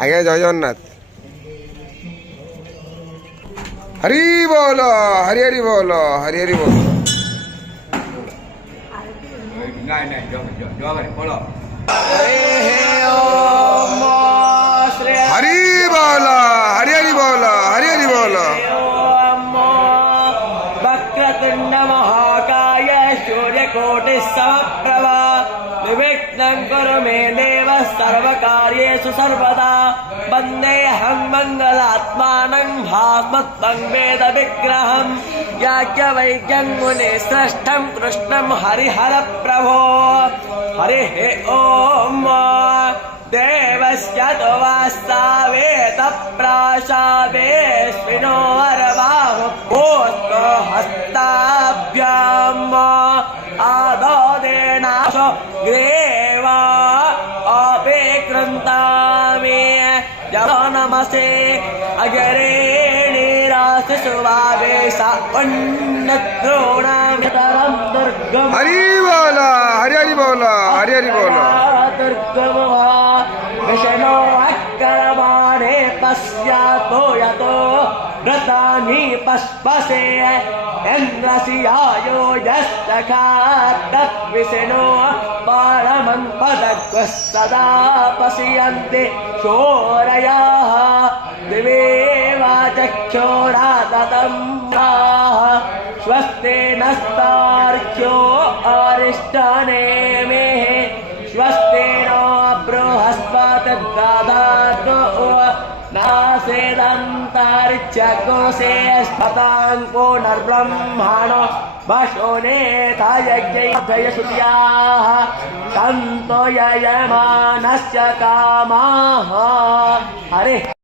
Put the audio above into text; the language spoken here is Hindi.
आगे जय जगन्नाथ हरि बोलो हरि हरि बोलो हरि हरि बोलो हरि बोलो हरि हरि बोलो हरि हरि बोलो वक्रतुंड महाकाय सूर्यकोटि समप्रभा निर्विघ्नं कुरु मे देव सर्वकार्येषु सर्वदा वन्देऽहं मङ्गलात्मानं भागवतं वेद विग्रहं याज्ञवल्क्यं मुनिश्रेष्ठं कृष्णं हरिहर प्रभो हरिः ॐ देवस्य तु वास्तावेत प्राशावेश्विनो वरबाहुः हस्ताभ्याम् आददेनाशो ग्रेवा अपे कृन्तामे जनो नमसे अगरेणीराशिशुभावेश उन्नद्रोणामितरं दुर्गम हरि बोलो हरि हरि बोलो हरि हरि बोलो दुर्गम विष्णो अक्रमाणे पश्यातो यतो व्रतानि पस्पसे इन्द्रस्यायो यस्तखात्तद्विष्णो परमं पदग्वः सदा पश्यन्ति शोरयाः दिवेवा चक्षुराततं स्वस्ति नस्तार्क्ष्यो अरिष्टनेमिः स्वस्ति नो बृहस्पतिर्दधातु नासेदन्तरिक्षकोशे स्फतां पुनर्ब्रह्मणो वशोनेता यज्ञयश्रुत्याः सन्तो यजमानस्य कामाः हरिः